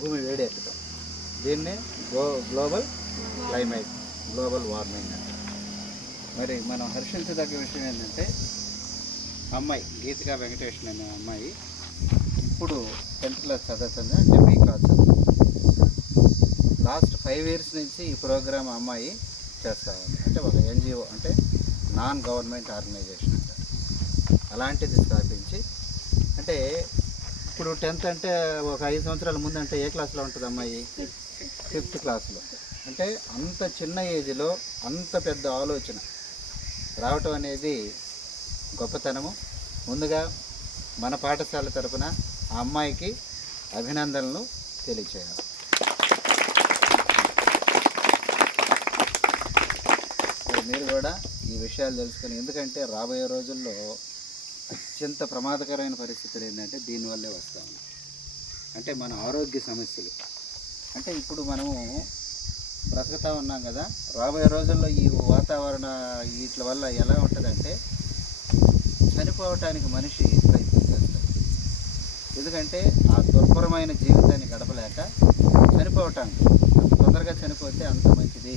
భూమి వేడి ఎక్కడం. దీన్నే గ్లోబల్ క్లైమేట్, గ్లోబల్ వార్మింగ్ అంటారు. మరి మనం హర్షించదగ్గ విషయం ఏంటంటే అమ్మాయి గీతికా వెంకటేశ్వర అనే అమ్మాయి ఇప్పుడు 10th క్లాస్ చదువుతుంది, అంటే బీ క్లాస్ చదువుతుంది. లాస్ట్ 5 years నుంచి ఈ ప్రోగ్రామ్ అమ్మాయి చేస్తూ ఉంది. అంటే ఒక NGO, అంటే నాన్ గవర్నమెంట్ ఆర్గనైజేషన్ అంటారు. అలాంటిది స్థాపించి, అంటే ఇప్పుడు 10th అంటే ఒక 5 సంవత్సరాల ముందు అంటే ఏ క్లాస్లో ఉంటుంది అమ్మాయి? 5th క్లాస్లో. అంటే అంత చిన్న ఏజ్లో అంత పెద్ద ఆలోచన రావటం అనేది గొప్పతనము. ముందుగా మన పాఠశాల తరపున ఆ అమ్మాయికి అభినందనలు తెలియచేయాలి. మీరు కూడా ఈ విషయాలు తెలుసుకొని, ఎందుకంటే రాబోయే రోజుల్లో అత్యంత ప్రమాదకరమైన పరిస్థితులు ఏంటంటే దీనివల్లే వస్తూ ఉన్నాయి. అంటే మన ఆరోగ్య సమస్యలు. అంటే ఇప్పుడు మనము బ్రతుకుతూ ఉన్నాం కదా, రాబోయే రోజుల్లో ఈ వాతావరణ వీటి వల్ల ఎలా ఉంటుందంటే చనిపోవటానికి మనిషి ప్రయత్నం చేస్తాడు. ఎందుకంటే ఆ దుర్భరమైన జీవితాన్ని గడపలేక చనిపోవటానికి, అంత తొందరగా చనిపోతే అంత మంచిది